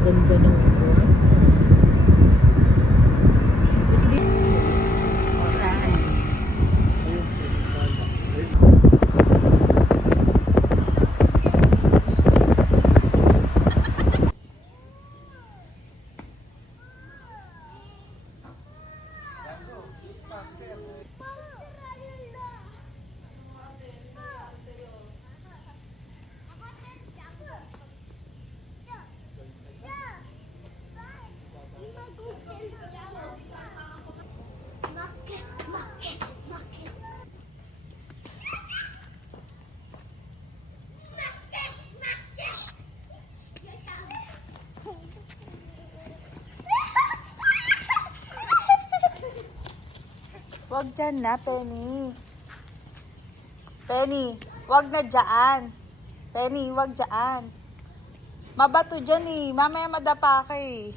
Ganda ng buwan. Wag dyan na, Penny. Penny, wag na dyan. Penny, wag dyan. Mabato dyan eh. Mamaya madapa ka eh.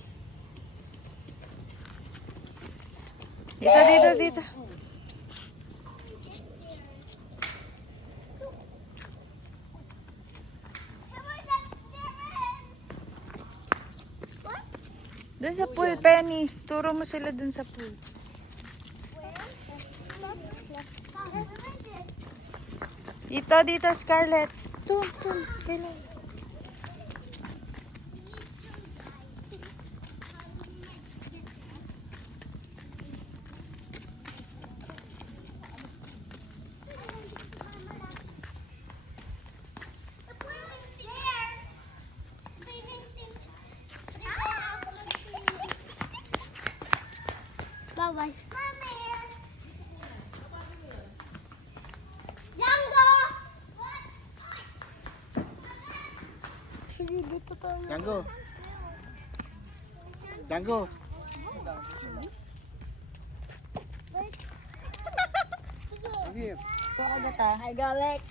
Dito. Dun sa pool, Penny. Turo mo sila dun sa pool. Dito, Scarlett. Dun. Kailan? Bye-bye. Django! Sige, dito tayo. Django. Here. Ito ka ta. I got it.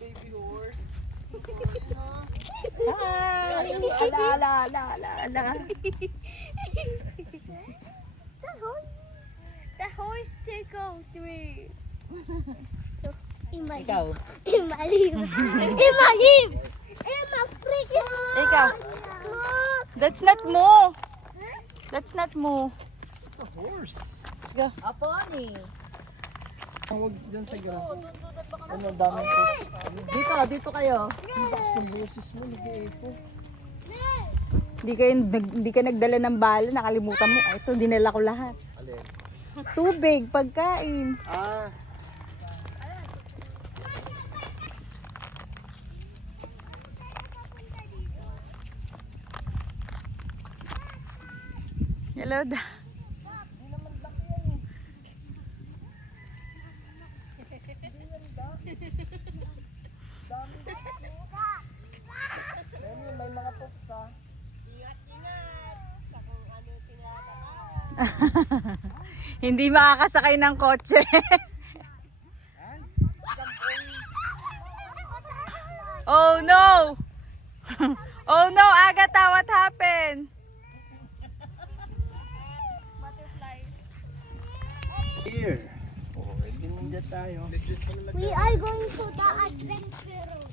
Baby horse. Hi! Ala. The horse tickles me. Ikaw. Imalim. Freaking. Ikaw. That's not mo. It's a horse. Let's go. A pony. Huwag dyan sa ground. Ano, daming po. Dito kayo. Bakas ng boses mo, nag-iipo. Hindi ka nagdala ng bala, nakalimutan mo. Ito, dinala ko lahat. Alin? Tubig, pagkain. Ah. Hello, da. May mga pups ha. Hindi makakasakay ng kotse. Oh no! Oh no, Agatha, what happened? Here. Oh, hindi ninja tayo. We are going to the adventure road.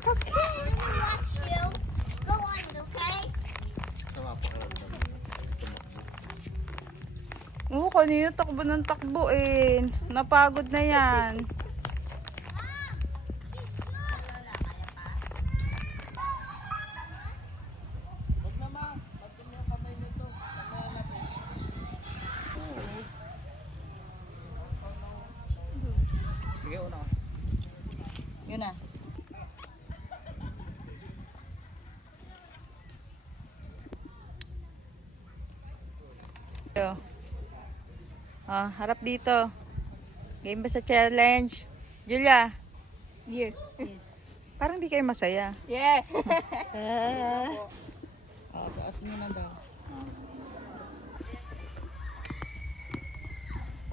Okay. Watch you. Go on, okay? Oo, kanina takbo ng takbo eh. Napagod na yan. Sige, una. Yun na. Harap dito. Game ba sa challenge? Julia, Yes. parang di kayo masaya. Yeah. Saas nyo na daw.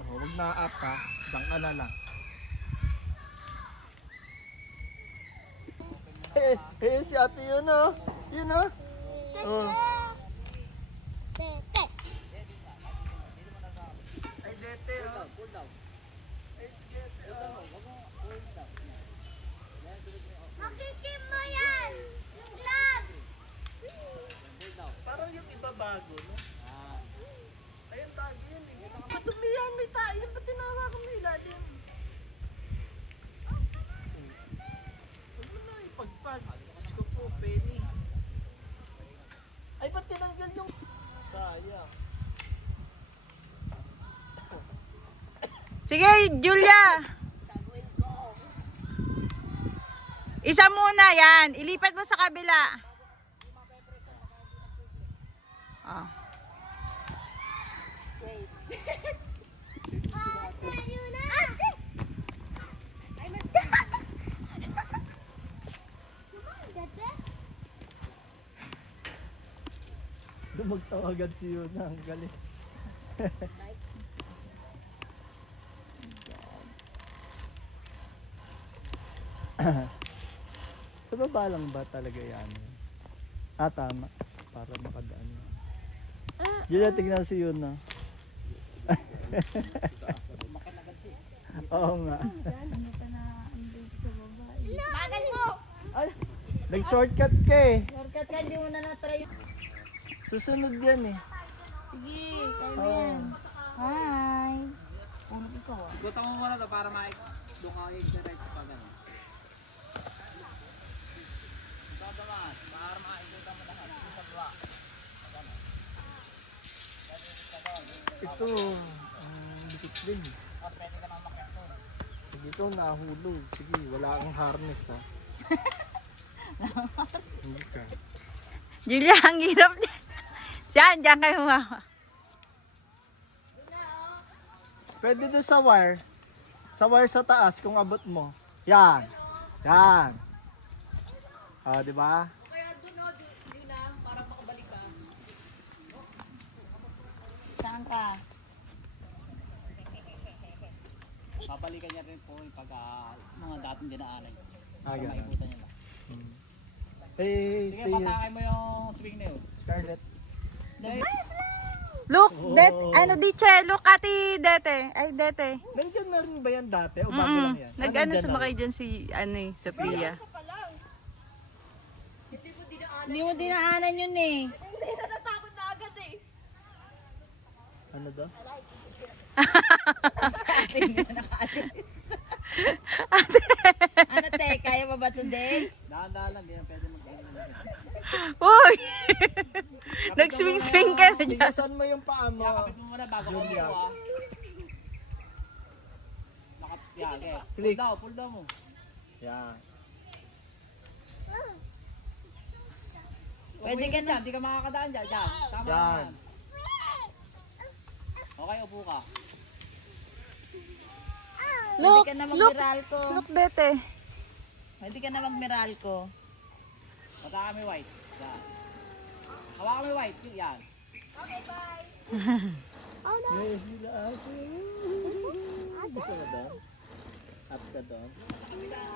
Oh, huwag na-up ka. Dang ka na lang. Si ate yun oh. Yun oh. Oh. Makikim mo yan! Yung gloves! Parang yung iba bago, no? Ayun, tago yun eh. Madumi yan, may tayo. Ba't tinawa ko may ilalim? Huwag mo na ipagpag. Diyos ko po, Penny. Ay, ba't tinanggal yung... Sayang. Sige, Julia. Isa muna yan. Ilipat mo sa kabila. Oh. Tayo na! Ay, Dumagtaw agad si Yuna. Ang galing. Sa baba lang ba talaga yan? Ah, tama. Para makadaan. Julia, tignan si Yuna. Oo nga. Bagal mo. Nag-shortcut ka eh. Shortcut ka, hindi mo na natry. Susunod yan eh. Sige, kaya mo yan. Hi. Gutom mo muna to para doon ka i-direct pa gano'n. Dadaman, para makikita mo lahat. Ito sa baba. Ito, dikit din. Tapos pwede ka naman makiyak doon. Dito nahulog. Sige, wala kang harness ha. Hindi ka. Julia, ang hirap niya. Diyan kayo mama. Pwede doon sa wire. Sa wire sa taas kung abot mo. Yan. Yan. Ah, di ba? Kaya doon no, di na, para makabalik ka. Saan ka? Babalikan niya rin po yung pag mga dating dinaanan. Ah, Para ganun. maikutan niya lang. Hey, Sige, stay here. patakay mo yung swing na yun. Scarlett. Look, Oo. Diche, look ati Dete. Ay, Dete. Nandiyan na rin ba yan dati? O bago lang yan? Nag-ano Nandyan sa na bakay rin? dyan si, Sophia. Hindi mo dinaanan. Hindi mo dinaanan yun eh. Hindi na natakot na agad eh. Ano daw? Ano te, kaya pa ba today? Dahan-dahan lang, di na pwede mag-ano. Uy! Nag-swing-swing ka na dyan. Tigasan mo yung paa mo. Yakapit mo muna bago ka Julia. umuha. Yeah, okay. Click. Pull down mo. Yan. Pwede ka na. Hindi ka makakadaan dyan. Dyan. Tama Yan. yan. Okay, upo ka. Look, ka na mag-Meralco. Look, Dete. Pwede ka na mag-Meralco. Pataka mo yung white. Yan. Hawakan mo yung white. Yan. Okay, bye. Yes, sila ate. Gusto mo daw? Up ka doon?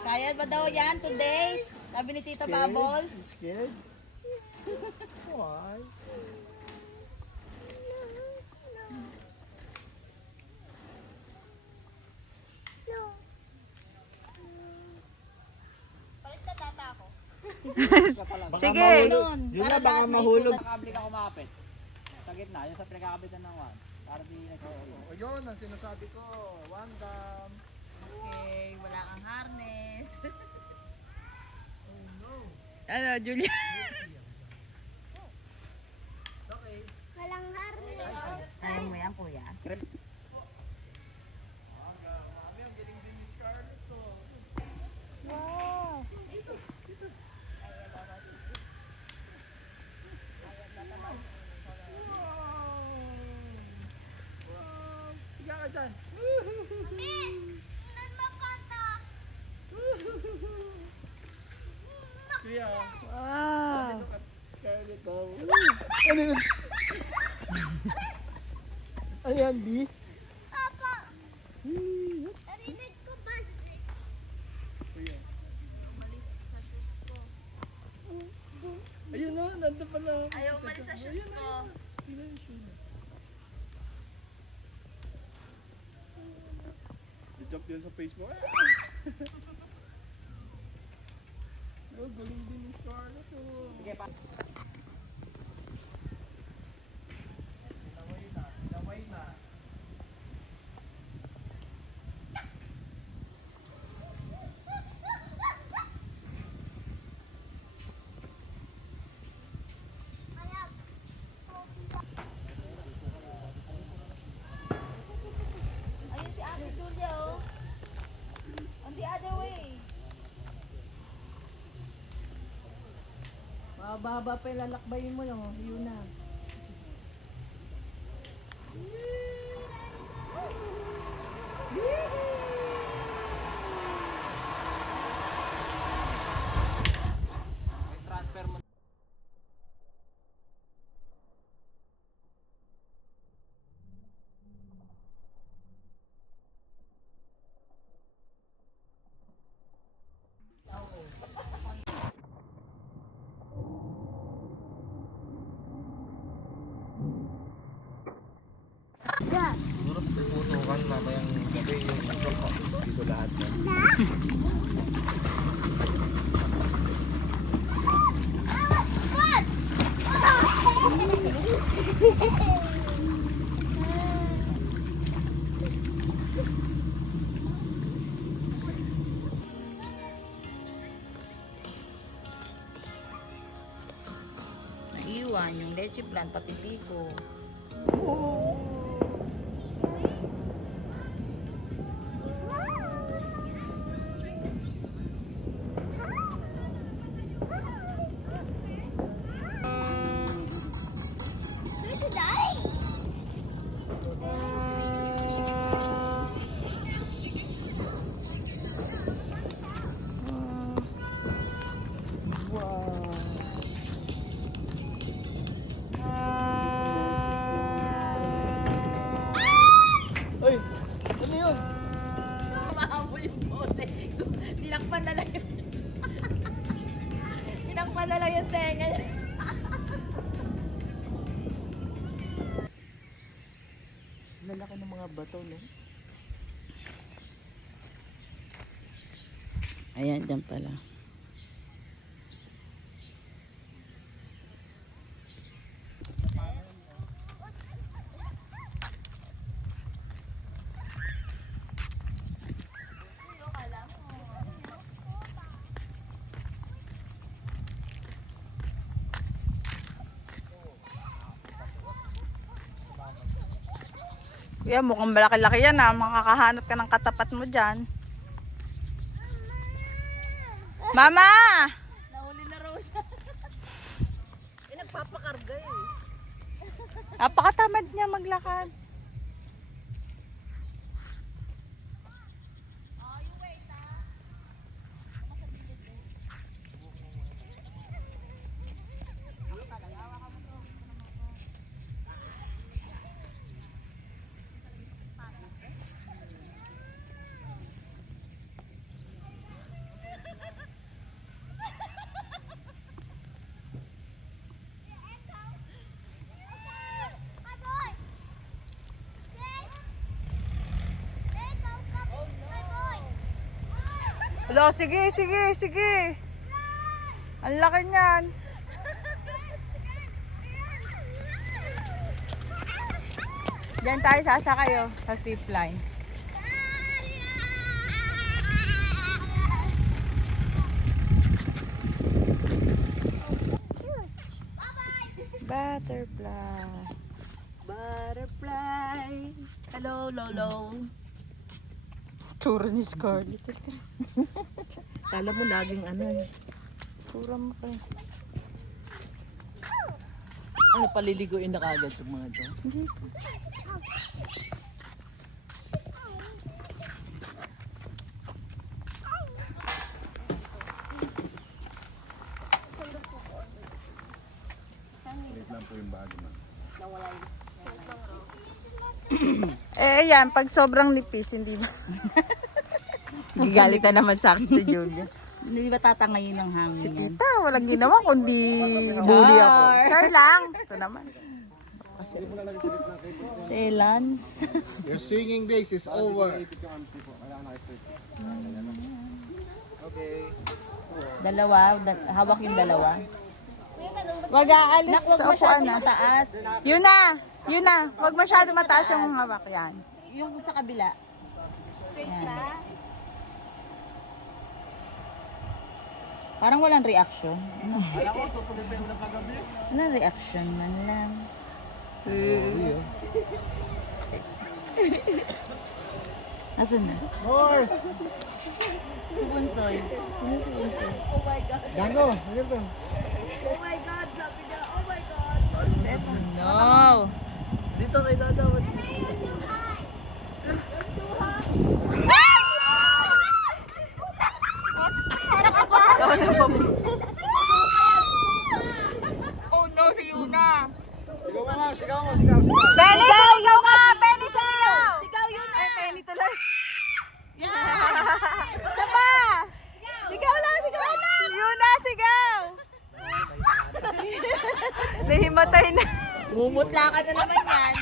Kaya ba daw yan today? Sabi ni Tita Bubbles. Scared? Why? Sige. Yun na, baka mahulog. Nakakabli ka kumapit. Sa gitna. Yung sa pinakakabitan ng one. Para di nagkakaulog. O yun, ang sinasabi ko. One dam. Okay, wala kang harness. Oh no. Ano, Julia? It's okay. Walang harness. Kaya mo yan, kuya. Mami, ang galing din ni Scarlett to. Wow. Higa ka dyan. Mami, sunan mo kanta. Kuya. Wow. Look at Scarlett daw. Ano yun? Ayan, B. Papa, narinig ko ba? Kuya. Ayun na, nandun pala. Ayaw umalis sa shoes ko. Tingnan yung shoe niya. Jump yun sa Facebook. Oh, galing din ni Scarlett. Sige pa. Damay na. Ayun si Ate Julia, oh. On the other way. Mahaba pa yung lalakbayin mo, no? Yun na. Transfer mo. Siguro puputukan mamayang gabi yung dito lahat. Naiwan yung leche plan, pati pico. Ay! Ano yun? Mahabol yung bote. Tinakpan na lang yung... Tinakpan na lang yung tenga niya. Lalaki ng mga bato, no? Ayan, dyan pala. Kuya, mukhang malaki-laki yan ha. Makakahanap ka ng katapat mo dyan. Mama! Nahuli na raw siya. Nagpapakarga eh. Napakatamad niya maglakad. Hello, sige, sige, sige. Ang laki niyan. Diyan tayo sasakay oh, sa zipline. Butterfly. Butterfly. Hello, Lolo. Tsura ni Scarlett. Kala mo laging ano. Tsura mo pa. Ano, paliliguin na kagad itong mga ito? Hindi. Ayan, pag sobrang nipis, hindi ba? Gigalit na naman sa akin si Julia. Hindi ba tatangayin ng hangin Si yan? Tita, walang ginawa kundi bully ako. Sure lang. Ito naman. kasi. Si Lance. Your singing days is over. Dalawa, hawak yung dalawa. Wag aalis Nak, huwag sa upuan masyadong na. mataas. Yun na. Yun na. Wag masyado mataas yung hawak yan. Yung sa kabila. Yan. Parang walang reaction. Walang reaction man lang. Nasaan na? Horse! Si Bunsoy. Ano si Bunsoy? Gano, ano to? No! Dito kay Dada. Oh no, si Yuna! Sigaw mo, ma'am. Sigaw mo, sigaw. Penny, sigaw ka! Penny, sigaw! Sigaw Yuna! Ay, Penny tuloy. Yan! Saba! Sigaw lang, sigaw lang! Yun na, sigaw! Nahimatay na. Mumutla ka na naman yan.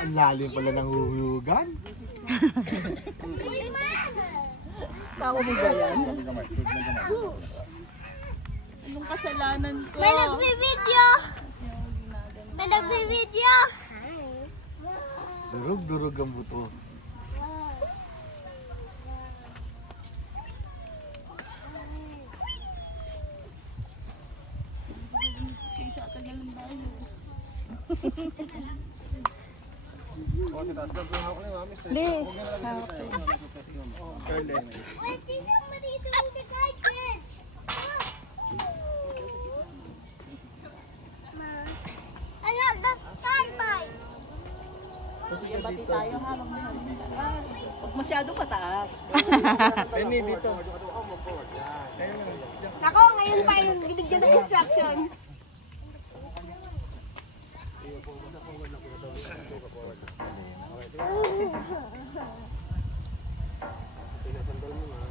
Ang lalim pala ng huhugan. Anong kasalanan ko? May nagbi-video! May nagbi-video! Durog-durog ang buto. Di. Hawak sa'yo. Scarlett. Wait, sino mo dito yung decided? Ano, the sunlight! Bati tayo ha, huwag masyadong pataas. Penny, dito. Ako, ngayon pa yung binigyan ng instructions.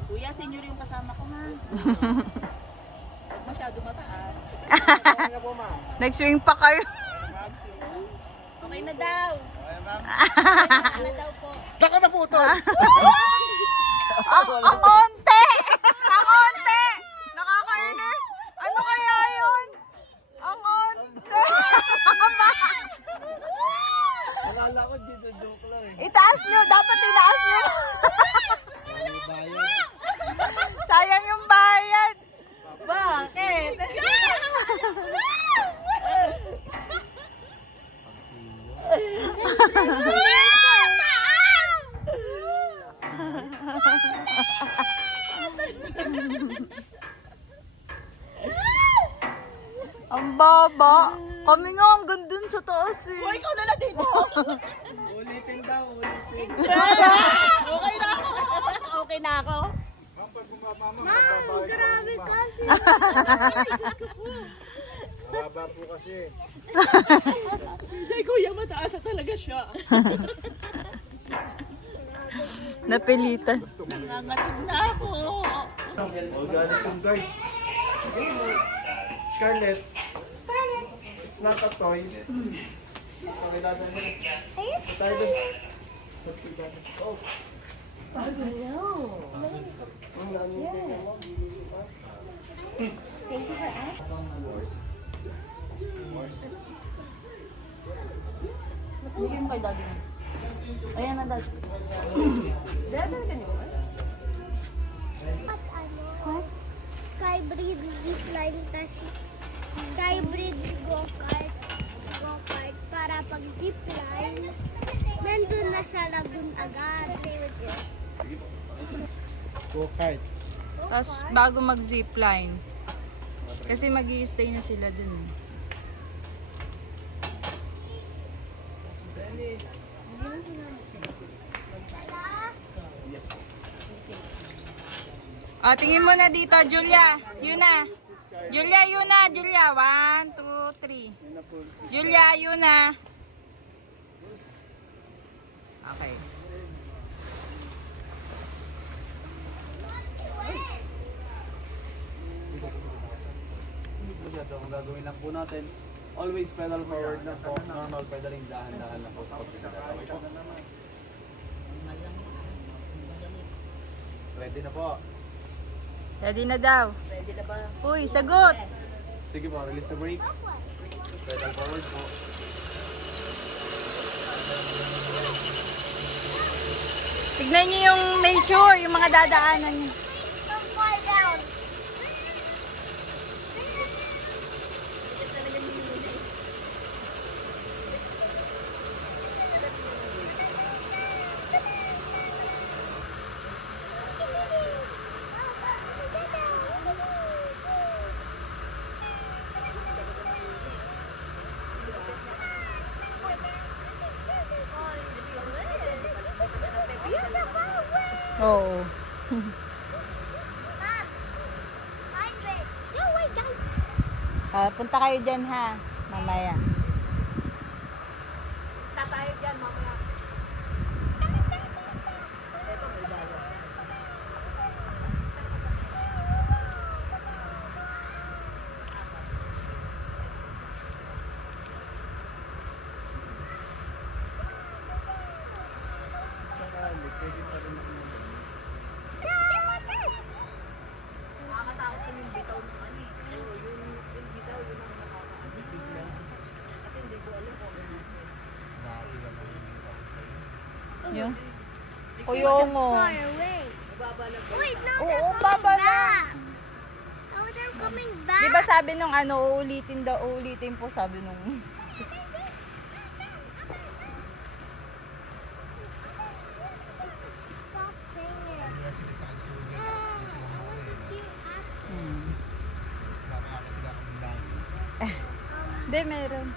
Kuya, senior yung kasama ko ha. Huwag masyadong mataas. Nag-swing pa kayo. Okay na daw. Okay na daw po. Baka na po ito. Ang onte! Ang onte! Nakaka-earners! Ano kaya yun? Ang onte! Alala ko, dito joke lang eh. Itaas nyo! Dapat inaas nyo! Sayang yung bayad! Bakit? Ang baba. Kami nga ang gandun sa taas eh. Uy, ikaw na lang dito. Ulitin daw, ulitin. Okay na ako. Okay na ako. Ma'am, grabe kasi! Mababa po kasi. Hindi, kuya, mataas na talaga siya. Napilitan. Nangangatid na ako. Organic yung guard. Scarlett. It's not a toy. Okay, Dada. Tayo dun. Oh. Bigyan mo kay daddy. Ayan na, daddy. What? Skybridge zipline kasi. Skybridge go-kart. Go-kart para pag zipline, nandun na sa lagoon agad. Go-kart. Tapos bago mag-zipline. Kasi mag-i-stay na sila dun. Tingin mo na dito, Julia. Yun na. Julia, yun na. Julia, 1, 2, 3. Julia, yun na. Okay. So, ang gagawin lang po natin, always pedal forward na po, normal pedaling, dahan-dahan na po. Okay po. Ready na po. Ready na daw. Uy, sagot. Sige po, release the brake. Pedal forward po. Tignan niyo yung nature, yung mga dadaanan niyo. Don't fall down. Oo. No, wait, guys. Punta kayo dyan ha, mamaya. Yung kuyongo. Far away. Wait, no, Oo, they're coming babala. back. Oh, they're coming back. Di ba sabi nung ano, uulitin daw, uulitin po sabi nung... Stop saying it. Hindi, meron.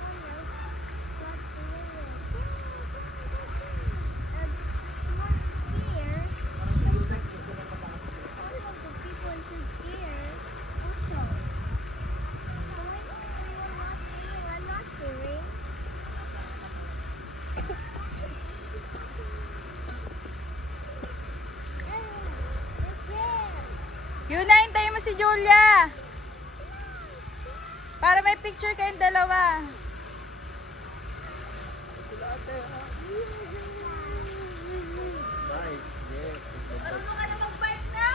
Yun na, hintayin mo si Julia. Para may picture kayong dalawa. Marunong ka na mag-bike na?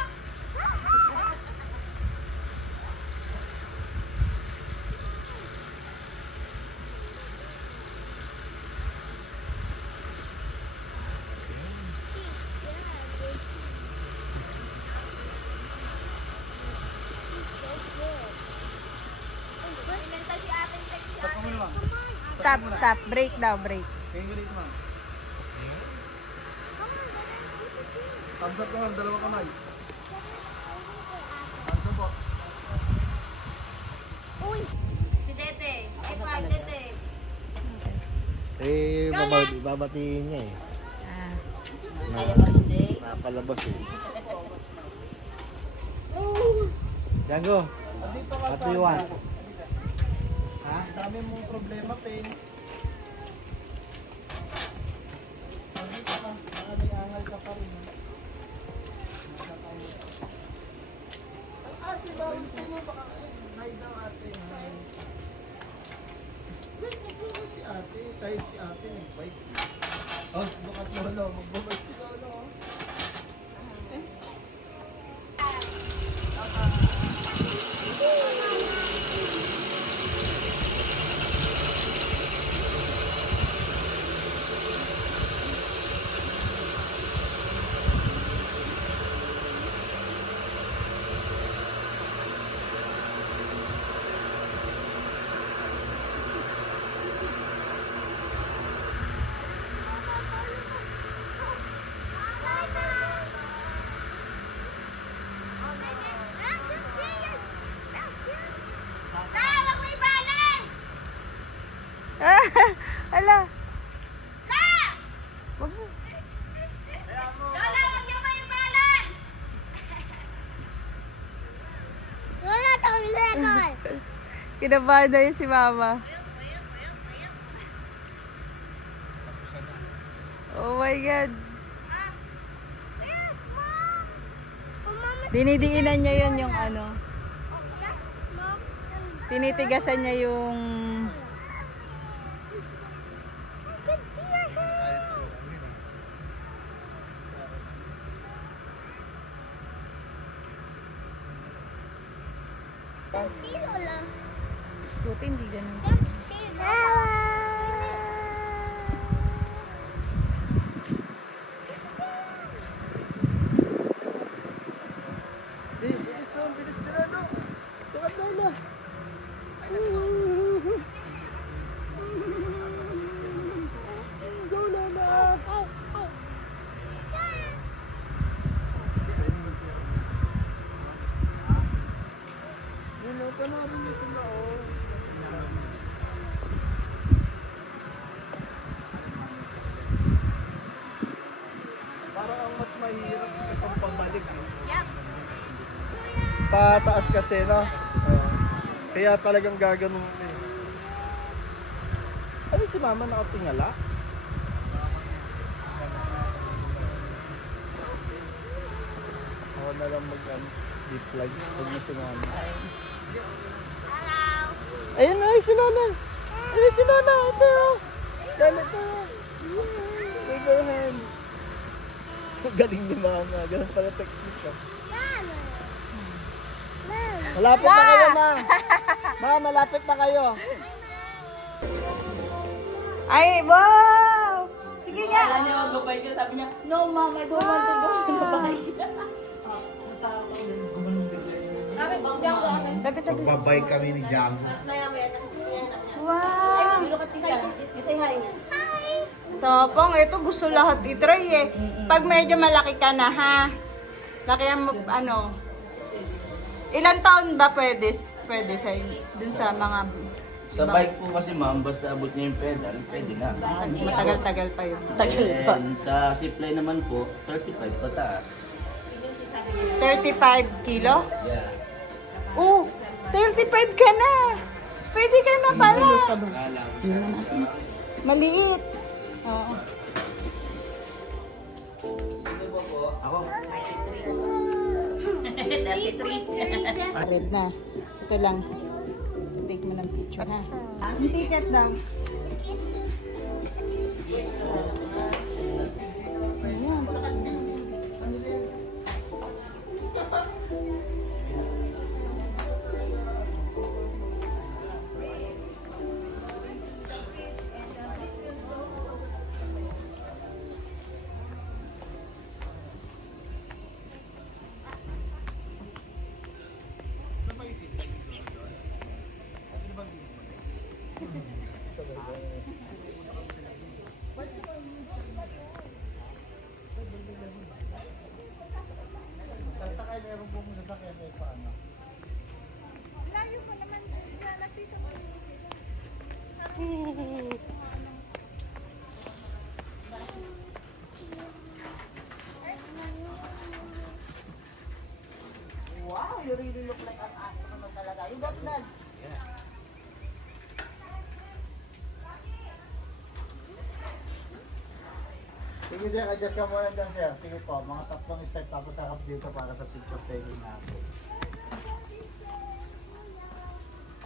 Stop, stop. Break daw, break. Kaya yung ganito ma'am. Thumbs up ka ma'am, dalawa kamay. Thumbs up po. Si Tete. Ay, pag, Tete. Babatiin niya eh. Kaya ba today? Napalabas eh. Django, what do you want? Ha? Dami mong problema, Pen. Dito ka, baka may angal ka pa rin. Ate, bawal po mo, baka hide daw ate. Gusto si ate, kahit si ate nag-bike. Oh, bukat lolo, magbabike si lolo. Ala. Wala tayong legal. Kinabahan na yun si Mama. Oh my God. Dinidiinan niya yun yung ano. Tinitigasan niya yung... Buti hindi ganun. Bilis nila, no? Tukad na wala. Go, Lola. Lola, panoorin niyo sila, oh. Parang ang mas mahirap itong pabalik, eh. Pataas kasi, no? Kaya talagang gaganon eh. Ano si Mama nakatingala? Ako na lang deep flag. Huwag na si Mama. Ayun na, si Lola. Ayun si Lola. Ito, oh. Scarlett, oh. Wave your hand. Galing ni Mama. Ganun pala technique, oh. Malapit na kayo, Ma. Ma, malapit na kayo. Ay, wow! Sige nga. Kala niya magbabay ka. Sabi niya, no mom, I don't want to go on the bike. Dapat tabi. Babay kami ni Jam. Wow! Look at Tita. Say hi. Tapang, ito gusto lahat i-try eh. Pag medyo malaki ka na ha. Lakihan mo, ano. Ilan taon ba pwede sa dun sa mga Sa bike po kasi ma'am, basta abot niya yung pedal, pwede na. matagal-tagal pa yun? And sa zipline naman po, 35 pataas. 35 kilo? Yeah. Oh, 35 ka na. Pwede ka na pala. Kala ko Maliit. Oo. Sino ba po? Ako. Red na. Ito lang. Take mo ng picture na. Ang ticket daw. Ayan. Wow, you really look like an astronaut talaga. You got blood. Sige, sir. Adjust ka muna dyan, sir. Sige po. Mga 3 step tapos harap dito para sa picture taking natin.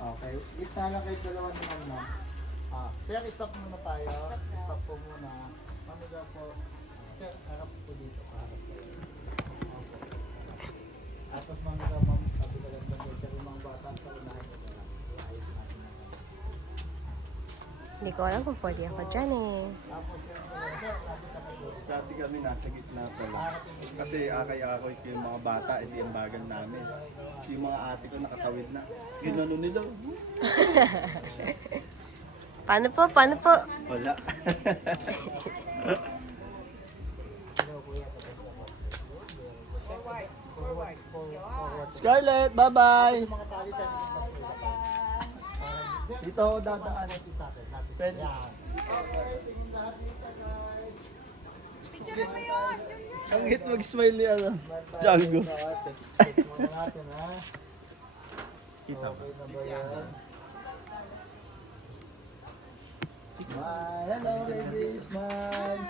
Okay. Gitna lang kayo dalawa ni Ma'am. Sir, stop muna tayo. Stop po muna. Mamiga po. Sir, harap po dito. Harap po. Okay. Tapos mamiga, Ma'am. Sabi ka lang dyan. Sir, yung mga bata sa unahin nyo na lang. Ayos natin na. Hindi ko alam kung pwede ako dyan eh. Tapos yung sir, sabi ka kayo. Dati kami nasa gitna pala. Kasi akay-akoy ko yung mga bata, edi ang bagal namin. Yung mga ate ko nakatawid na. Ginano nila. Paano po? Paano po? Wala. Scarlett, bye-bye! Dito ako dadaan. Pwede. Ang hit mag-smile ni ano, Django. Kita ba? Smile. Hello, baby. Smile.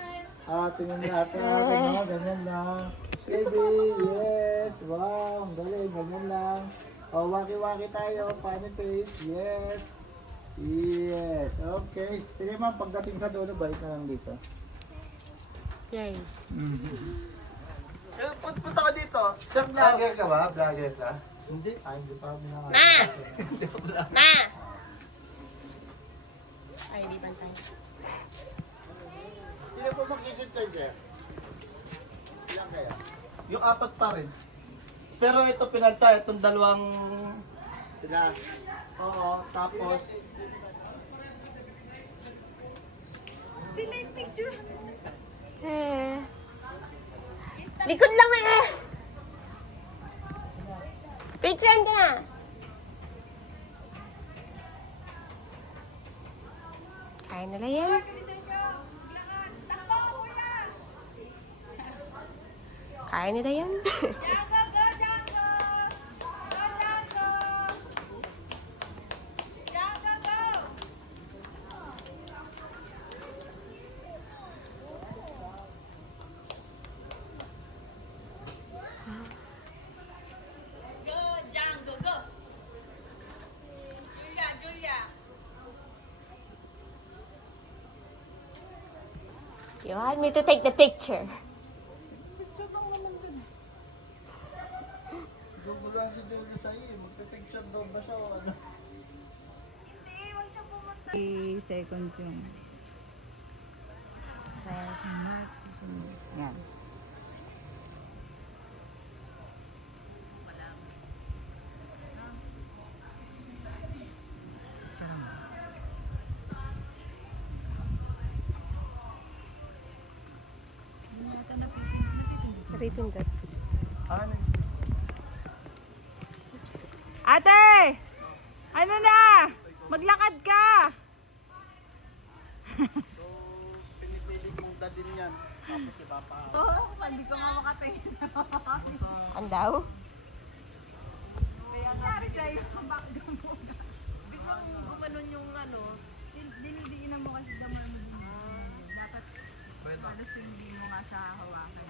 Tingnan natin. Ganyan, ganyan lang. Baby, yes. Wow, ang galing. Ganyan lang. Waki-waki tayo. Funny face. Yes. Yes. Okay. Sige ma'am, pagdating sa dulo, balik na lang dito. Yay. Punta ka dito. Sir, vlogger ka ba? Vlogger ka? Hindi. Hindi pa kami na. Ay, di bantay. Sino po magsisit kayo, sir? Ilan kaya? Yung apat pa rin. Pero ito pinagta, itong dalawang... Sila. Oo, tapos... Eh. Likod lang na! Picturean ka na! Kaya nila yan. Kaya nila yan. Go, Django, go! Julia, Julia! You want me to take the picture? Gugulo lang si Julie sa'yo eh. Magpipicture daw ba siya o ano? Seconds yung... Yan. Napipindot. Ano? Ate! Ano na? Maglakad ka! So, pinipilit mong dadin yan. Tapos si Papa. Oo, hindi ko nga makatingin sa Ang daw? Kaya nga sa'yo, bakit mo na? Biglang gumanon yung ano, dinidiinan mo kasi damar mo din. Dapat, halos hindi mo nga siya hawakan.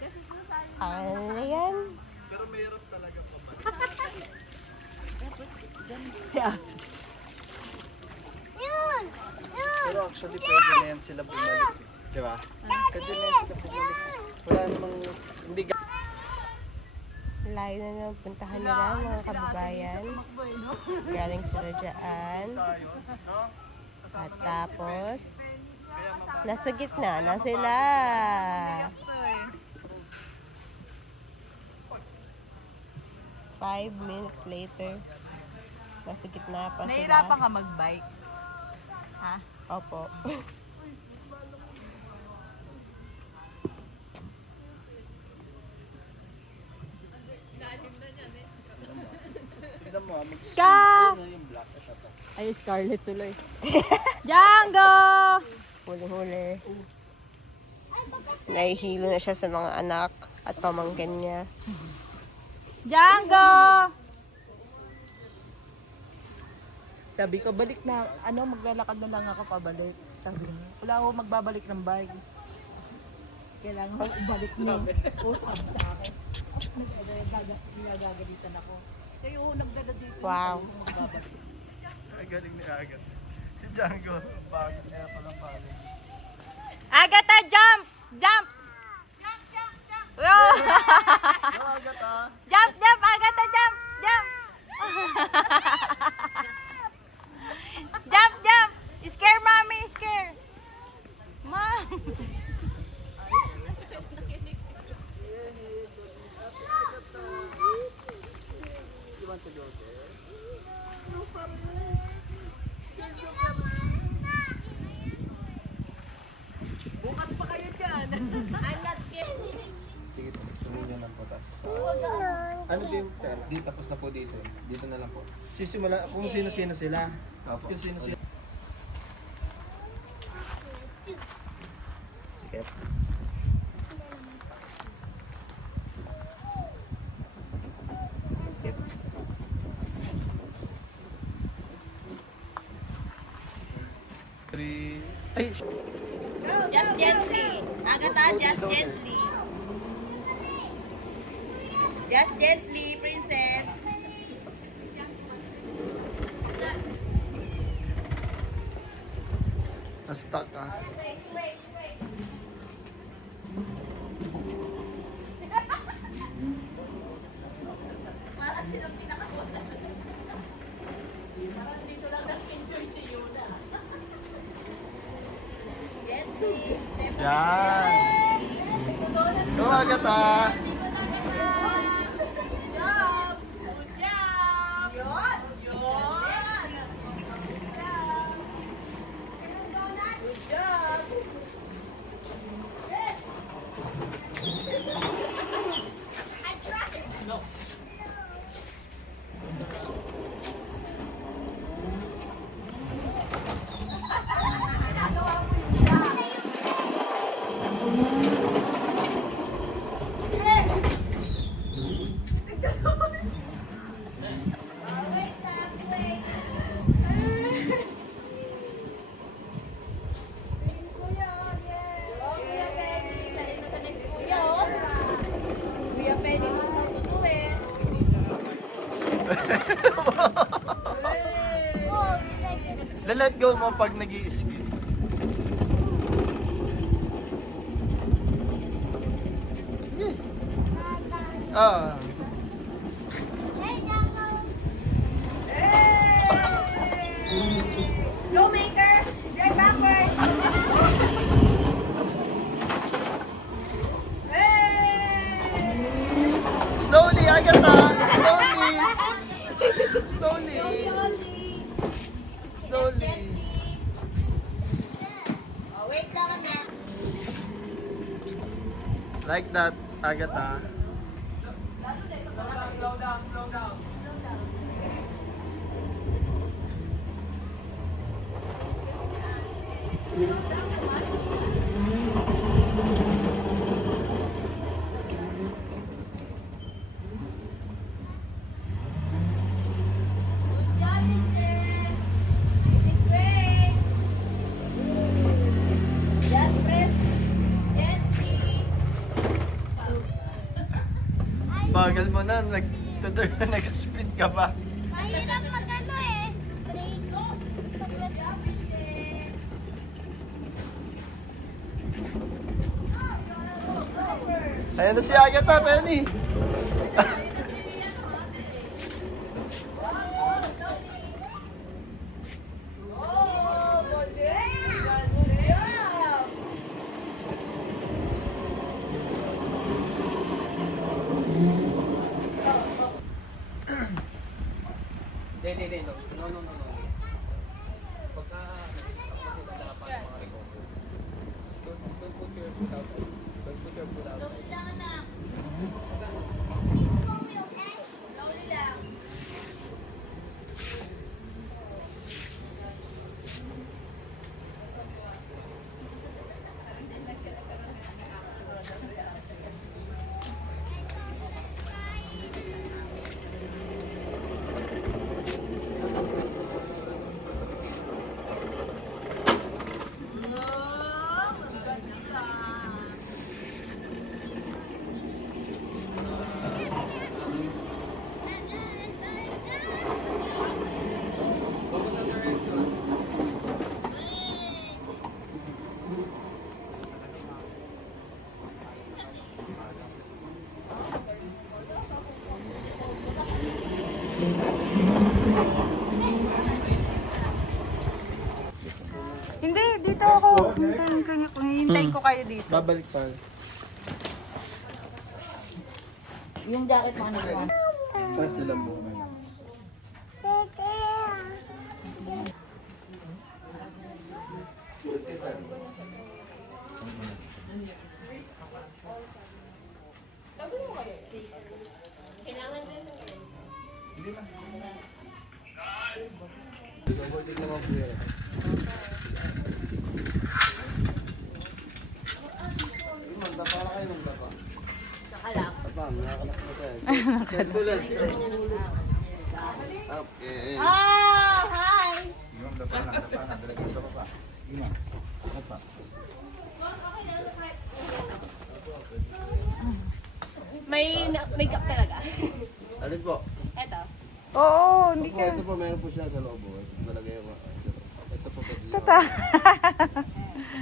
Kasi sinasabi Ano na yan? Pero mayroon talaga pabalik. siya. Pero actually pwede na yan sila bumalik. Di ba? Pwede na yan sila bumalik. Wala namang... Hindi Layo na naman puntahan nila mga kababayan. Galing sila dyan. tayo. No? At tapos, nasa gitna na sila. 5 minutes later, nasa gitna pa sila. Nahirapan ka mag-bike? Ha? Opo. Tignan mo Ka! Ayun na yung black. Isa to. Ay, Scarlett tuloy. Django! Huli-huli. Nahihilo na siya sa mga anak at pamangkin niya. Django! Sabi ko, balik na, maglalakad na lang ako pabalik. Sabi niya, wala ako magbabalik ng bike. Kailangan ko ibalik niya. Oo, sabi sa akin. Nagagalitan ako. Kaya nagdala dito. Wow. Magbabalik. Ay, galing ni Agat. Si Django, bakit niya palang balik? Agata, jump! Jump! Oh! Go, Agat ah! Jump, jump! Agata, jump! Jump! Jump, jump! Scare mommy, scare! Mom! You want to go there? Bukas pa kayo dyan. I'm not scared. Sige po, tumingin ng potas. Ano ba yung pera? Di tapos na po dito. Dito na lang po. Sisimula kung sino-sino sila. Opo. Kung sino-sino. Sige. 3. Ay, Just gently. Agata, just gently. Just gently, princess. na-stuck ah. Yan. Go Agata. Let go mo pag nag-i-ski. Ah. Go maker, drive backwards. Slowly, Agata. Slowly. Slowly. Slowly. Oh, wait lang na. Like that, Agata. Just press gently. Bagal mo na, nag-spin ka ba? Mahirap mag-ano eh. Break. Ayan na si Agata, Penny. Hindi. No. Pagka kasi dapat mga recover. Don't put your foot outside. Don't put your foot outside. Hindi, dito ako. Hintayin ko kayo dito. Babalik pa. Yung jacket mo ano? Pas sila muna. Okay. Ah, hi! Dapat na, dalagin ka pa. May makeup talaga. Alin po? Eto. Oo, hindi ka. Ito po, meron po siya sa loob. Ito talaga yung ito po.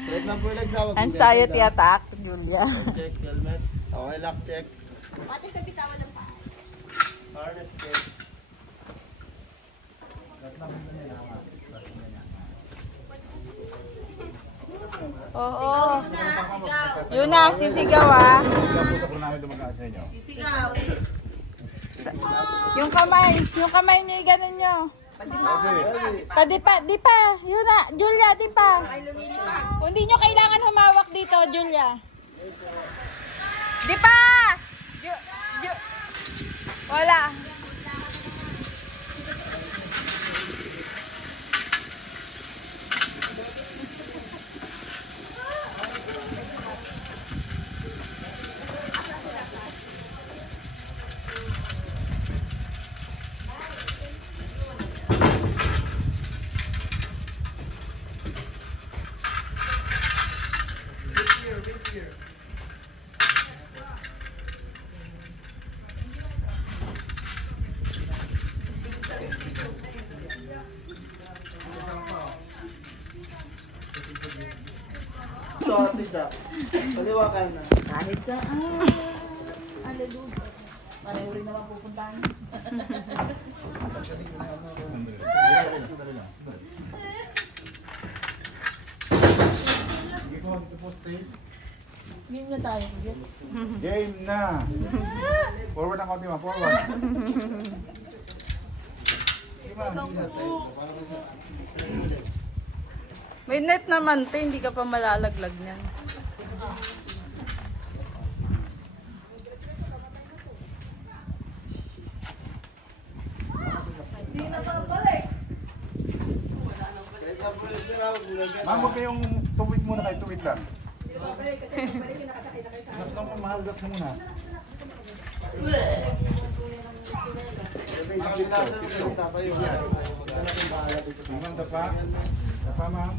Straight lang po yung nagsawag. Anxiety attack, Julia. Check, helmet. Okay, lock check. Pati sa bitawan ng paa. Harness check. Oo. Yun na, sisigaw ah. Sisigaw. Yung kamay nyo, ganun nyo. Di pa. Yun na, Julia, di pa. Kung di nyo kailangan humawak dito, Julia. Di pa! Wala. So, ate siya. Kaliwa ka na. Kahit saan. Hallelujah. Pareho rin naman pupuntahan. Game na tayo. Game na! Forward ang konti ma, forward. May net naman, te. Hindi ka pa malalaglag niyan. Ma'am, huwag kayong tuwid muna kayo, tuwid lang. Gusto mo, mahalgat mo muna. Ma'am, dapa. Dapa, ma'am.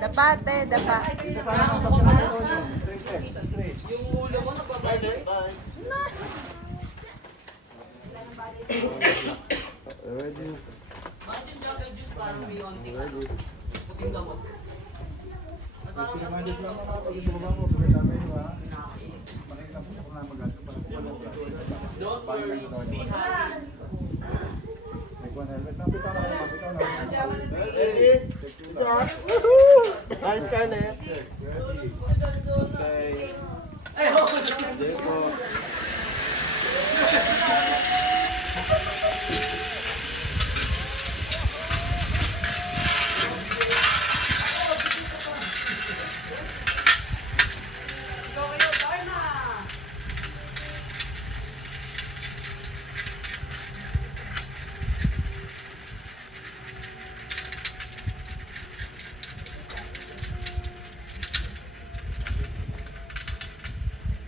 Dapa, te. Dapa. Dapa, ma'am. Sa pinakito nyo. Straight, straight. Ready. Pinamandit lang mo, pag gusto mo ba mo, pag sabi nyo ha. Makikita po sa mga mag-ato para po wala sa Don't worry, be happy. May kuha na helmet. Bitaw na kayo, bitaw na. Ready? Nice, Scarlett. Okay. Deko.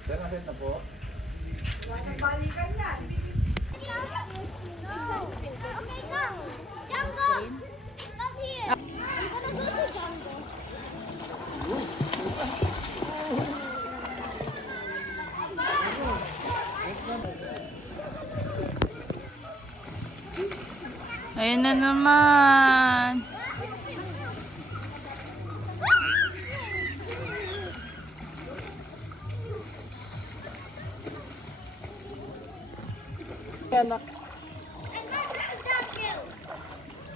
Sir, nakit na po. Okay, go. Django, come here. I'm gonna go to Django. Ayun na naman. I'm gonna adopt you.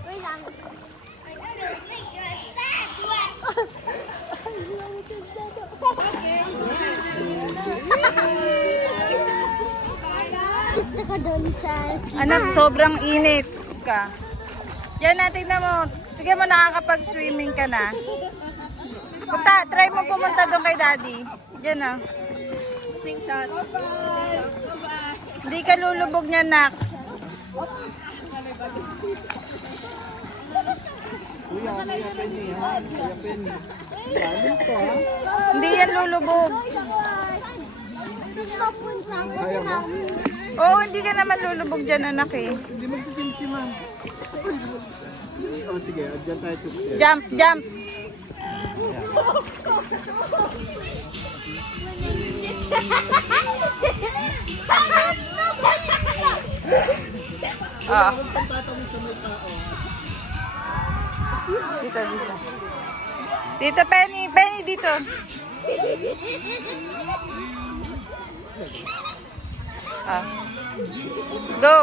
Wait, I'm gonna make your back Gusto ko doon sa... Anak, sobrang init ka. Yan na, tignan mo. Tignan mo, nakakapag-swimming ka na. Try mo pumunta doon kay daddy. Yan na. Screenshot. Hindi ka lulubog niya, nak. Hindi yan lulubog. Oo, hindi ka naman lulubog dyan, anak eh. Hindi magsisimsiman. Oh, sige, dyan tayo sa stairs. Jump, jump. Ah. Ang pagtatawi sa may tao. Dito, dito. Dito, Penny. Penny, dito. Ah. Go.